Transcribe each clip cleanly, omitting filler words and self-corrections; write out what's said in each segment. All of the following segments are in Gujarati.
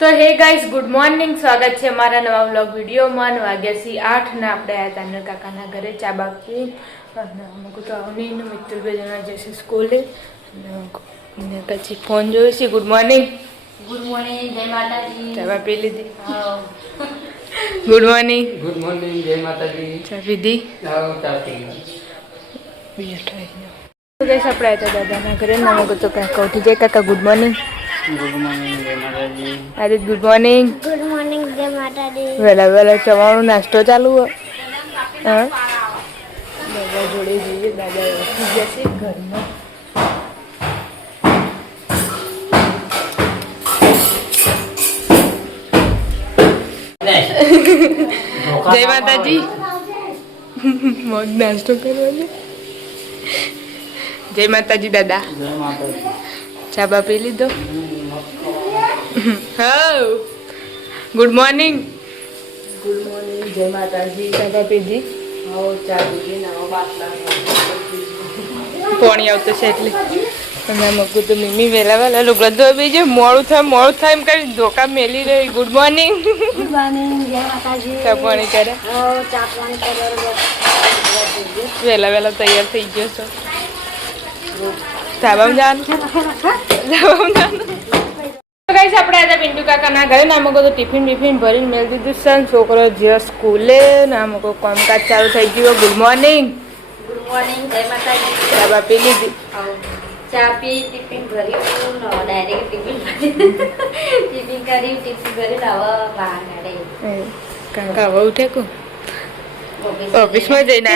તો હે ગાઈસ ગુડ મોર્નિંગ, સ્વાગત છે મારા નવા વ્લોગ વિડીયોમાં. વાગ્યા છે 8 ને આપણે આવ્યા તાનર કાકાના ઘરે ચા બાકી અને અમુક તો આવની મિત્ર બે જણા જશે સ્કૂલે અને પછી ફોન જોયો છે. Good morning. ગુડ મોર્નિંગ, જય માતાજી. ચા પી લીધી? Good morning. ગુડ મોર્નિંગ, જય માતાજી. ચા પીધી? હા, ચા પી. બીજા ટ્રાય તો ગાઈસ આપણે આવ્યા દાદાના ઘરે ને અમુક તો કાકા ઉઠી જાય. કાકા ગુડ મોર્નિંગ. ગુડ મોર્નિંગ, જય માતાજી. આદિત ગુડ મોર્નિંગ. ગુડ મોર્નિંગ, જય માતાજી. વહેલા વહેલા ચવાનો નાસ્તો ચાલુ હોય. હા, દાદા જોડે જઈએ. દાદા ઉઠી જશે ઘરમાં. જય માતાજી. મોજ નાસ્તો કરવાનો. જય માતાજી દાદા. જય માતાજી. ચા બા પી લીધો? હા. Good morning. ગુડ મોર્નિંગ, જય માતાજી. ચા બા પીધી? આવો ચા પીધી ને આવો બાટલા પાણી આવતું છે એટલે અમે મગું તો મમ્મી વહેલા વહેલા લુગડા ધોઈ બીજે મોડું થાય એમ કરી ધોકા મેલી રહી. Good morning. ગુડ મોર્નિંગ, જય માતાજી. ચા પાણી કરે? ચા પાણી કર્યો. વહેલા તૈયાર થઈ ગયો છો? ધાબામાં જવાનું? ગાઈસ આપણે આજે પિન્ટુ કાકાના ઘરે ને આમાં તો ટિફિન ભરીને મેળ દીધું છે. છોકરો જ્યાં સ્કૂલે ને આમાં કામકાજ ચાલુ થઈ ગયું. Good morning. ગુડ મોર્નિંગ, જય માતાજી. ચા બા પી લીધી? ચા પી, ટિફિન ભર્યું, ડાયરેક્ટ ટિફિન કરી ટિફિન ભરીને હવે બહાર કાઢે. કાકા હવે ઉઠે કો ઓફિસમાં જઈને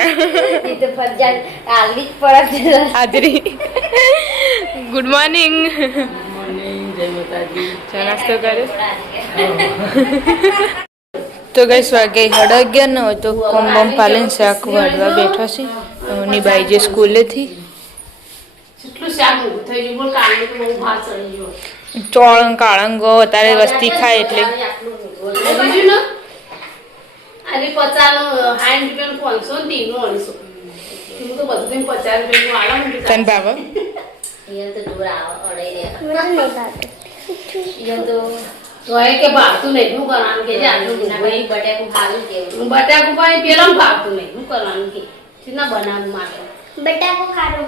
એ તો ફરજિયાત આલવી જ પડે. હાજરી. Good morning. મોર્નિંગ, જય માતાજી. ચા નાસ્તો કર્યો? તો ગઈ વાગે 11:30 ન હોય તો કોમ પાલીને શાક વાળવા બેઠો છે. ની બાઈ જે સ્કૂલેથી ચોળંગ કાળંગો અત્યારે વસ્તી ખાય એટલે તન બાબા ભાગતું નહીં શું કરવાનું કે બટાકું ખાવું કેવું બટાકું પણ પેલા ભાગતું નહીં શું કરવાનું કે બનાવવું માટે બટાકો ખારો.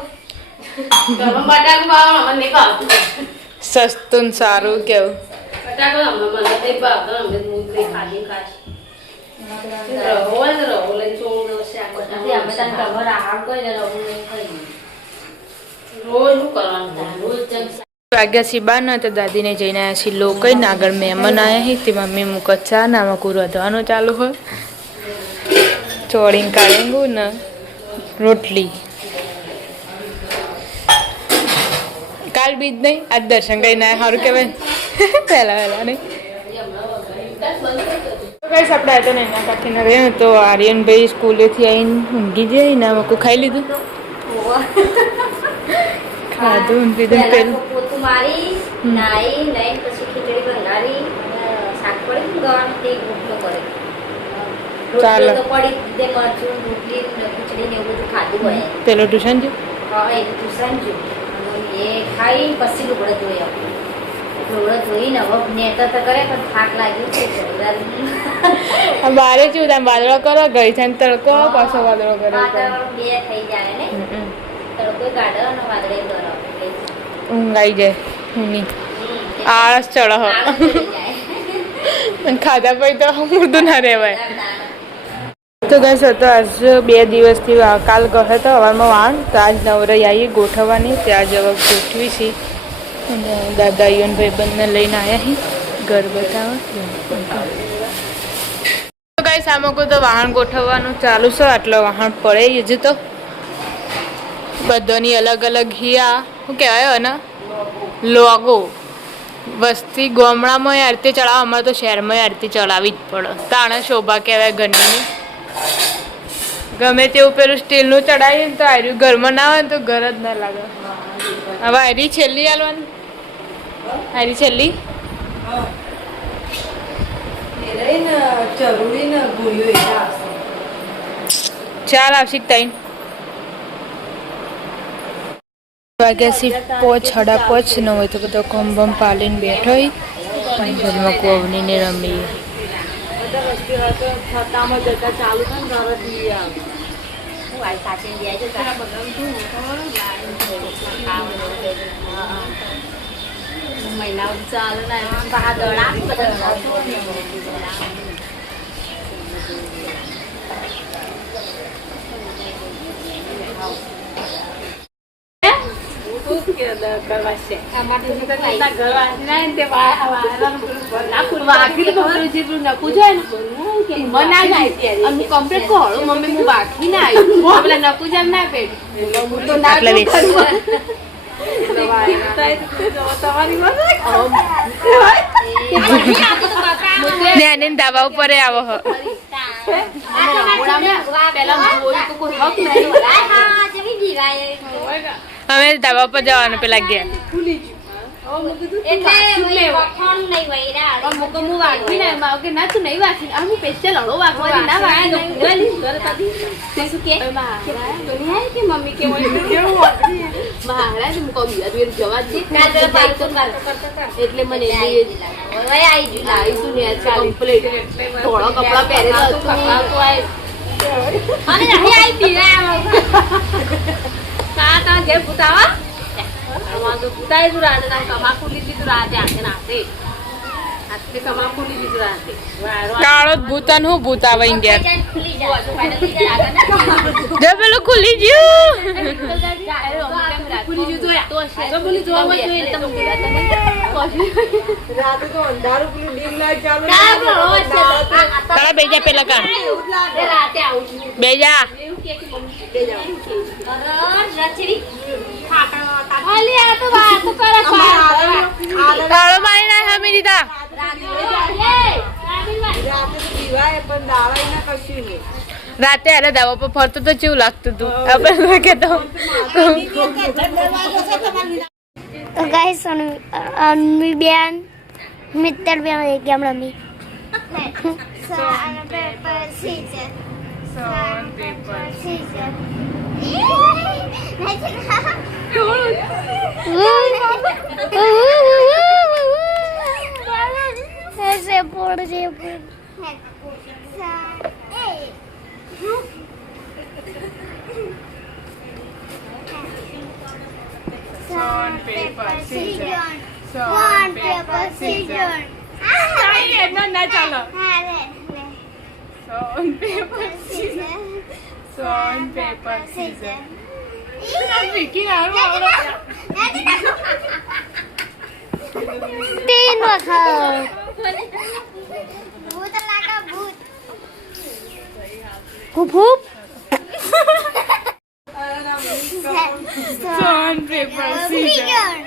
બટાકું ખાવાનું મને ભાવતું સસ્તું ને સારું કેવું. બટાકો મને કઈ ભાવતો અમે દૂધ કઈ ખાધી ખાધી રહો લઈ ચોળ શાક બટાકા અમે તને ખબર આહાર કોઈ ને રહો નહીં ખાઈ રોજ શું કરવાનું રોજ વાગ્યા સી બાર ના તો દાદીને જઈને આવ્યા છીએ લોકો ને આગળ મહેમાન આવ્યા છે. તે મમ્મી મુકત ચા ને આમાં કુર વધવાનું ચાલુ હોય. ચોળીને કાઢેંગું ને રોટલી. કાલ બીજ નહીં આજ દર્શન કરીને આવ્યા. સારું કહેવાય પહેલા નહીં. કઈ આપણે તો નહીં ના કાકીને રહ્યો તો આર્યનભાઈ સ્કૂલેથી આવીને ઊંઘી જાય ને આમાં ખાઈ લીધું. ખાધું પીધું પેલું પોતું મારી નાઈ નાઈ પછી ખીચડી બંધારી શાક પડી ગણ તે રોટલો કરે ચાલો. રોટલો તો પડી દે મરચું રોટલી ને ખીચડી ને એવું બધું ખાધું હોય. પેલો ટ્યુશન છે? હા, એ ટ્યુશન જો એ ખાઈ પછી લુગડા ધોઈ આવું. લુગડા ધોઈને હવે નેતા તો કરે પણ થાક લાગ્યું છે. બારે છું તમે વાદળો કરો ગઈ છે તડકો પાછો વાદળો કરે વાતાવરણ બે થઈ જાય ને તડકો ગાડો અને વાદળે ગરમ ઊંઘ આવી જાય. ઊંઘની આળસ ચડો પણ ખાધા પછી તો મૂર્દું ના રહેવાય. તો ગઈ હતો આજ 2 દિવસથી કાલ ગયો તો હવામાં વાણ તો આજ નવરાઈ આવીએ ગોઠવવાની. ત્યાં જવા ગોઠવી છે અને દાદા ઈયોન ભાઈબંધને લઈને આવ્યા છીએ ઘર બતાવવા. તો ગઈ સામકો તો વાહન ગોઠવવાનું ચાલુ છે. આટલો વાહન પડે જ તો બધાની અલગ અલગ હિયા શું કહેવાય ને લોગો. વસ્તી ગામડામાં આરતી ચડાવવા અમારે તો શહેરમાં આરતી ચડાવવી જ પડે. તાણે શોભા કહેવાય ઘરની. ગમે તેવું પેલું સ્ટીલનું ચડાવીએ ને તો આર્યું ઘરમાં ના હોય ને તો ઘર જ ના લાગે. હવે આરી છેલ્લી હાલવાની આરી છેલ્લી ચાલ આવશે તઈ વાગ્યા સી 5:30 ન હોય તો બધો કોમ બમ પાલીને બેઠો હોય ઘરમાં કોવનીને રમીએ. હું આ સાચીને દે છે મહિના ચાલે ને બહાર દડા બધા ધાબા ઉપર આવો હો. અમે ધાબા પર જવાનું પેલા ગયા. એટલે મને કમ્પ્લીટ થોડો કપડા પહેરેલા જે ભૂતાવા ભૂતાય તું રાતે તમાકુ લીધી તું રાતે હાથે નાખે હાથે તમાકુ લીધી તું રાતે કાળો ભૂતન હું ભૂત આવે ગયા. જો પેલું ખુલી ગયું. તારા બેજા પેલા કાઢ બેજા. કાળો મારી ના હમી દીધા. રાતે અરે દાવા પર ફરતો તો કેવું લાગતું હતું આપણે લાગે તો. ગાઈસ અનમી બેન મિત્તર બેન એક ગેમ રમી પેપર સીઝર ऐसे पड़ जे Sand, paper, scissors. Sand, paper, scissors. ના ચાલો. Sand, paper, scissors. Sand, paper, scissors. तीन वक्त भूत लगा भूत hoop hoop Sand, paper, scissors.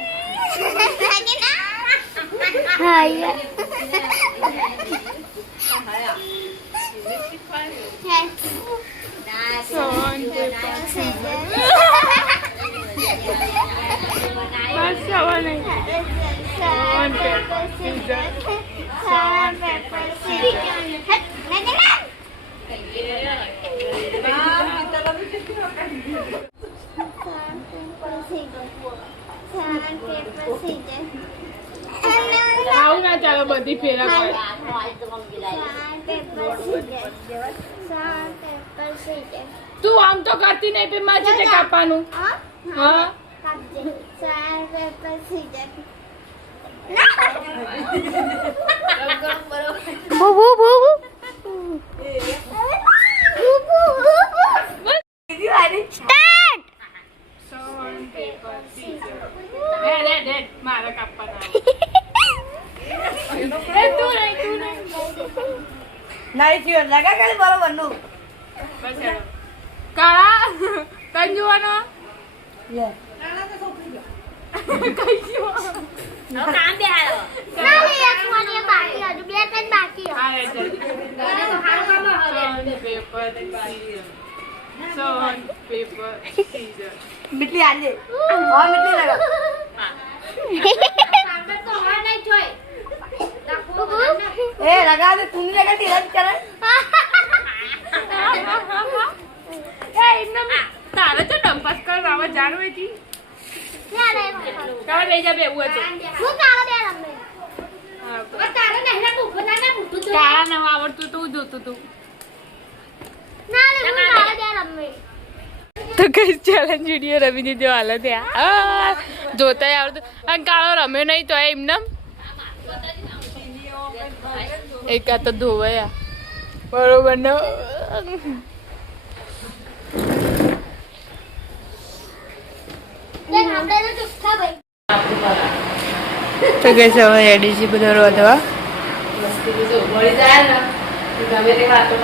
हाय Sand, paper, scissors. બસ જવા નહીં. Sand, paper, scissors. Sand, paper, scissors. આવું ના ચાલો બધી ફેરા પડે. તું આમ તો કરતી નહીં પે મારે છે કાપવાનું. હા બુ બુ બુ સ્ટાર્ટ મારે કાપવાના. કાળા કઈ જોવાનો મીઠી આલે હા મીઠી લગા ए लगा दे तू नहीं लगा तेरा बेचारा તારે તો ટંપાસ કર આવા જાણવું હતી. તારે બેજા બેવું હતું. હું કાળો બે રમે હા તારે નહીં ના ભૂખ ના ભૂખ તો તારા ન આવડતું તો હું જોતું તું ના લે હું ના દે રમે તો કઈ ચેલેન્જ વિડીયો રમી દીધો હાલ ત્યાં જોતા આવડતું અને કાળો રમ્યો નહીં તો એમને એક આ તો ધોવાયા બરોબર ને લે આપણે તો ચુપકા ભાઈ તો કઈ હવે એડીજી બધો રોધવા મળી જાય ને ગમે તે વાતો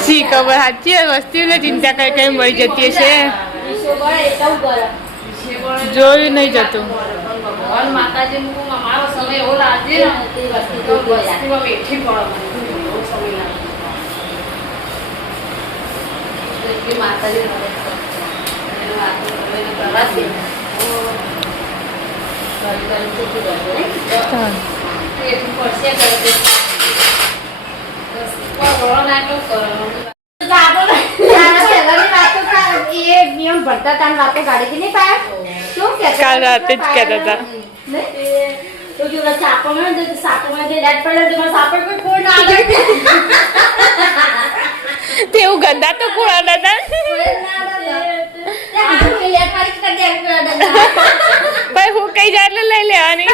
સી ખબર સાચી વસ્તી ચિંતા કઈ કઈ મળી જતી હશે જોયું નહીં જતું ભગવાન માતાજી નું મારો સમય એવો લાગે ને તે વસ્તુ બેઠી પડે માતાજી કાલ રાતે જ કહેતા હતા તેવું ગંદા તો કુળા દાદા ભાઈ હું કઈ જાય એટલે લઈ લેવાની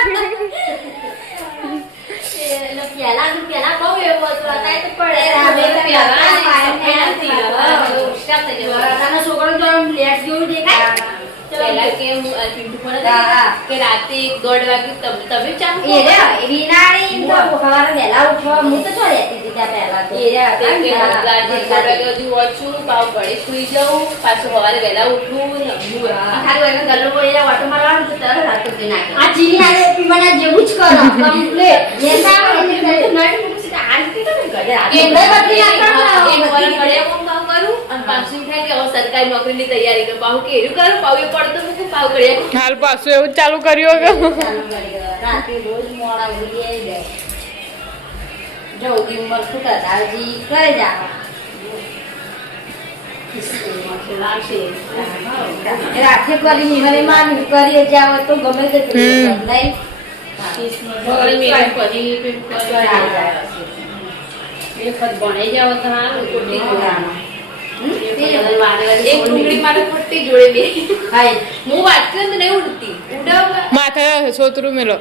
પેલા કે પિન્ટુ પર કે રાતે 1-1:30 વાગે તમે ચાલુ સુઈ જાઉં પાછું સવારે વહેલા ઉઠવું સરકારી નોકરીની તૈયારી કરું પાહુ કે એવું કરું પાહુ એ પડતો મૂકું પાહુ કર્યા હાલ પાછું એવું ચાલુ કર્યું કે રાતે રોજ મોડા ઉડી જાય જો ઉમર ફૂટા દાજી કરે જા રાતે કરી મને માની કરી જાવ તો ગમે તે નહીં ભણાઈ જાવ તો હારું ખોટી એક ડુંગળી માટે ખોટી જોડે બે હું વાત કરું તો નહીં ઉડતી માથે સોતરું મેલો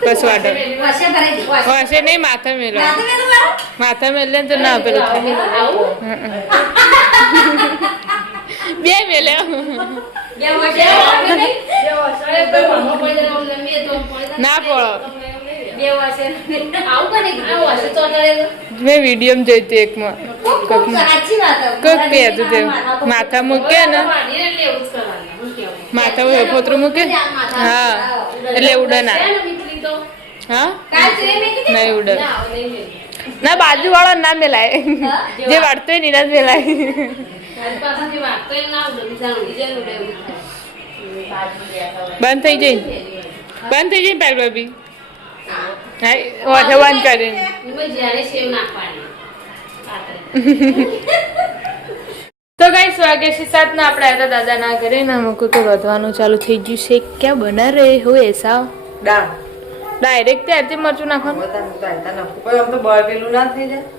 બસ વાડો હશે નહીં માથે મેલો માથે મેલે તો ના પેલું બે મેલે ના પડો મેં વિડીયો જોઈ હતી એકમાં કોક પહેરતું તે માથા મૂકે ને માથા ફોતરું મૂકે હા એટલે ઉડે ના હા નહીં ઉડે ના બાજુ વાળો ના મેલાય જે વાળતો હોય નીના જ મેલાય બંધ થઈ જાય પેલ બેબી ઓછે બંધ કરીને તો કઈ સ્વાગત છે સાતના આપણે આવ્યા દાદાના ઘરે ના મૂકું તો વધવાનું ચાલુ થઈ ગયું છે ક્યાં બના રહે હો એસા ડાયરેક્ટ ત્યારથી મરચું નાખવાનું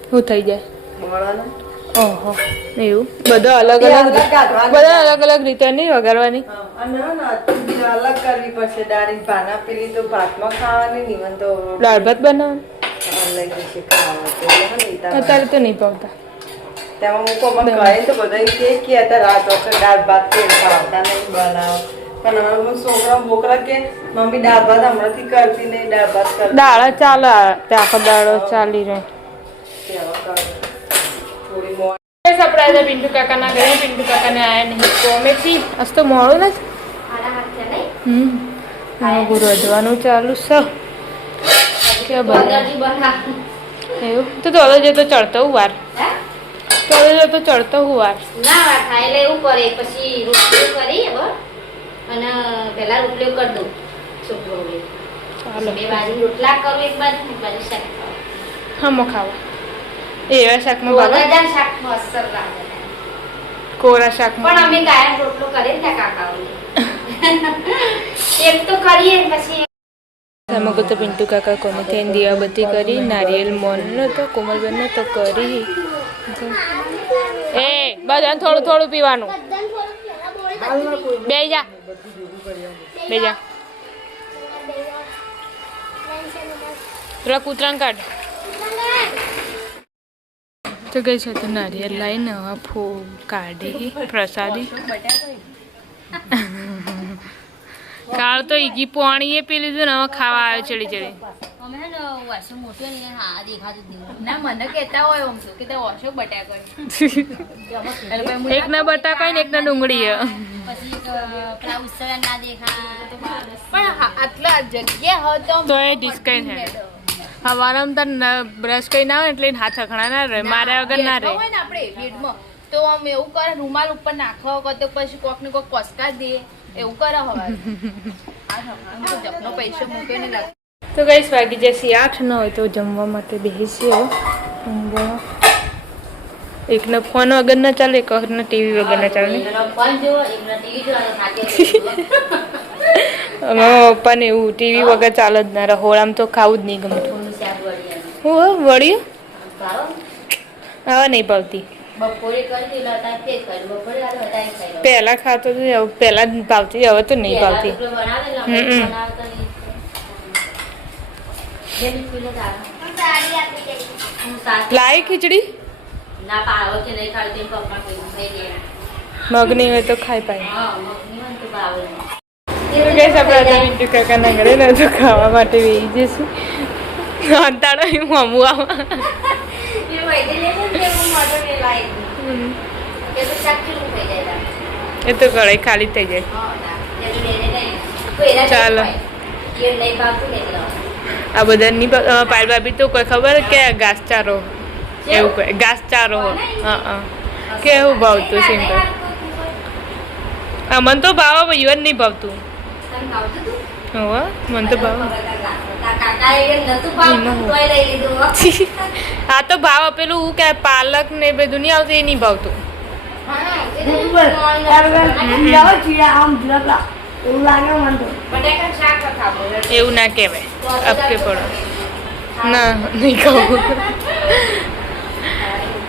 શું થઈ જાય ઓહો એવું બધા અલગ અલગ રીતે નહીં વગાડવાની અલગ કરવી પડશે દાળી ભાના પેલી તો ભાતમાં ખાવાની નિવન તો દાળ ભાત બનાવવાની અત્યારે તો નહીં પાવતા તેમાં મૂકો મને કહે તો બધા કે અત્યારે રાત વખત દાળ ભાત કે ખાવતા નહીં બનાવ પણ હવે છોકરા બોકરા કે મમ્મી દાળ ભાત હમણાંથી કરતી નહીં દાળ ભાત કરતી દાળ ચાલે આખો દાળો ચાલી રહે થોડી મોડ આપણે પિન્ટુ કાકાના ઘરે પિન્ટુ કાકાને આયા નહીં કોમેથી આજ તો મોડું નથી હા ગુરુ વધવાનું ચાલુ છે કે બને એવું તો તોલો જતો ચડતો હું વાર તોલો જતો ચડતો હું વાર ના વાર થાય એટલે એવું કરે પછી રોટલી કરી અને પેલા રોટલી કરી દઉં છોકરો ચાલો બે બાજુ રોટલા કરું એક બાજુ શાક હમો ખાવા એવા શાકમાં ભાવે વગરદાર શાક મસ્ત લાગે કોરા શાકમાં પણ અમે કાયમ રોટલો કરીએ ને કાકાઓને એક તો કરીએ ને પછી સમગો તો પિન્ટુ કાકા કોને થઈને દીવાબત્તી કરી નારિયેલ મોનનો તો કોમલબેનનો તો કરી એ બધાને થોડું થોડું પીવાનું બે જા પેલા કૂતરાને કાઢ તો ગઈ છે તો નારિયેળ લાવીને હવે ફૂલ કાઢી પ્રસાદી કાળ તો ઈગી પોણીએ પી લીધું ને હવે ખાવા આવ્યો ચડી ચડી અમે હે ને વર્ષો મોટો ને હા દેખાતું જ નહીં ના મને કહેતા હોય આમ તો કે તે ઓછો બટાકા એક ના બટાકા ને એક ના ડુંગળી હે. પછી પેલા ઉત્સવ ના દેખા પણ આટલા જગ્યા હતો તો એ ડિસ્કાઈ છે હવારમાં તો બ્રશ કરી ના હોય એટલે હાથ અખણા ના રહે મારે વગર ના રહે હોય ને આપણે બેડમાં તો આમ એવું કરે રૂમાલ ઉપર નાખવા વગર તો પછી કોક ને કોક કોસકા દે એવું કરે હવે જપનો પૈસો મૂક્યો ને લાગે તો ગઈ વાગી જશે 8 ન હોય તો જમવા માટે બેસીએ એકનો ફોન વગર ના ચાલે એક વખતનો ટીવી વગર ના ચાલે ફોન જોવો એકનો ટીવી જોવાનો સાથે અમારા પપ્પાને એવું ટીવી વગર ચાલે જ ના રહોળામ તો ખાવું જ નહીં ગમતું હું વળ્યું હવે નહીં ભાવતી બપોરે કરી દીધા હતા તે કર્યું બપોરે આ હતા એ કર્યું પહેલા ખાતો તો પહેલા જ ભાવતી હવે તો નહીં ભાવતી લાઈ ખીચડી ના પાવો કે નહીં ખાવ તેમ પપ્પા કીધું થઈ ગયા મગ નહીં હોય તો ખાઈ પાય હા મગની હોય તો ભાવે ગઈ આપણે આજે પિન્ટુ કાકાના ઘરે ને તો ખાવા માટે બેસી જઈશું અંતાડો હું હમું આવા એ વૈદ્ય લે છે કે હું મોટો ને લાઈ એ તો ચાકી નું થઈ જાય એ તો ગળે ખાલી થઈ જાય હા ના એ લે લે નહીં કોઈ એના ચાલો. એ નહીં ભાવતું ને એટલે આ બધાની પાયલ ભાભી તો કોઈ ખબર કે ઘાસચારો એવું કહે ઘાસચારો હા હા કેવું ભાવતું સિંગલ હા મને તો ભાવ યુવાન નહીં ભાવતું તને ખાવતું તું હવે મને તો ભાવ કાકા એ નતું ભાવતું તોય લઈ લીધું હો. આ તો ભાવ આપેલું હું કે પાલક ને એ બધું નહીં આવતું એ નહીં ભાવતું હા એ તો બટાકા શાક ખાવું એવું ના કહેવાય આપકે પડો ના નહીં ખાવું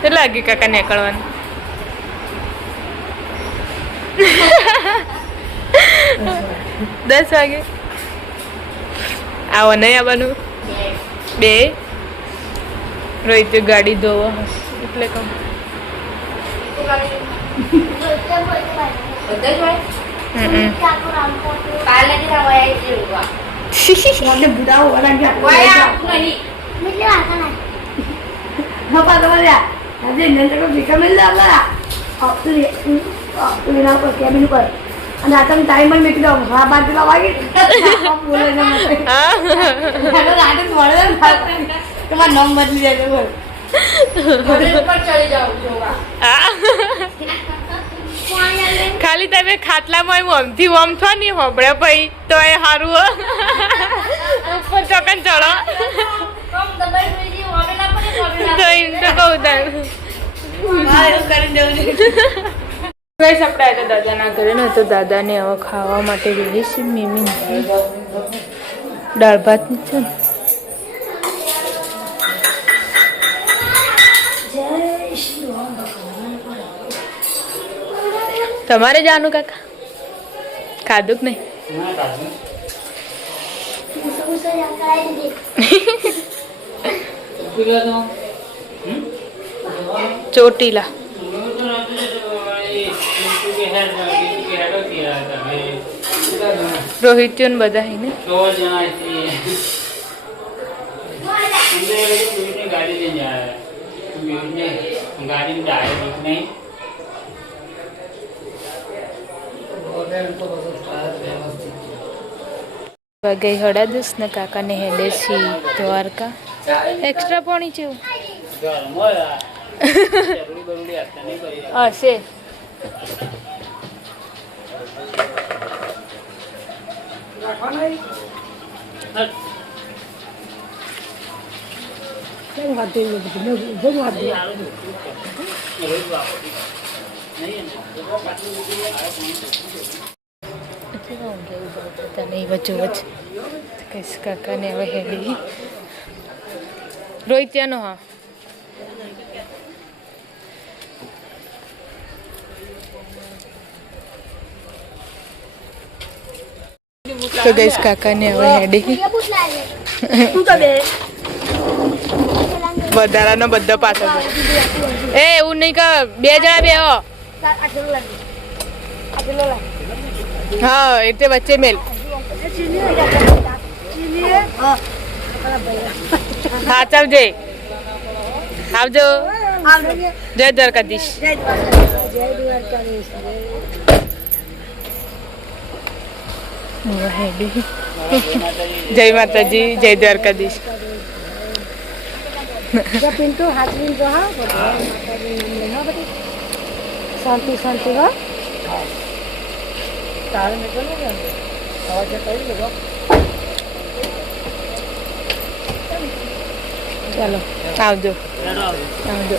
કેટલા લાગે કાકા નીકળવાનું દસ વાગે આવો નહીં આવવાનું બે રોહિત ગાડી ધોવા એટલે કહું બધા જ હોય કાલ નથી ખાવા આવી જેવું કોઈ આપતું નહીં નામ બદલી જાય હોટેલ ઉપર ચડી જાઉં જોવા ખાલી તમે ખાટલામાં ઓમથી ઓમ છો ને હોબળે ભાઈ તો એ સારું ઉપર ચોકન ચડો કમ દબાઈ હોઈ જી હોવે ના પડે તો એમ તો કહું તાર ગઈશ આપણે આજે દાદાના ઘરે ને તો દાદાને હવે ખાવા માટે ગઈ છે મીમી દાળ ભાત છે ને તમારે જાનું કાકા ખાધું કે નહીં ચોટીલા રોહિત્યો ને બધા હે ને गाड़ी ले जा रहा है गाड़ी में आए नहीं વાગે 10:30 ને કાકાને હેડે છે દ્વારકા એક્સ્ટ્રા પાણી છે હશે નહીં વચ્ચે વચ્ચે કહીશ કાકાને હવે હેડી રોહિત ત્યાંનો હા તો ગઈશ કાકાને હવે હેડી વધારાનો બધો પાછો એ એવું નહીં કર 2 જણા બે હા એટલે વચ્ચે મેલ હા ચાલજે આવજો જય દ્વારકાધીશ જય માતાજી જય દ્વારકાધીશ શાંતિ શાંતિ હો ચાલો આવજો આવજો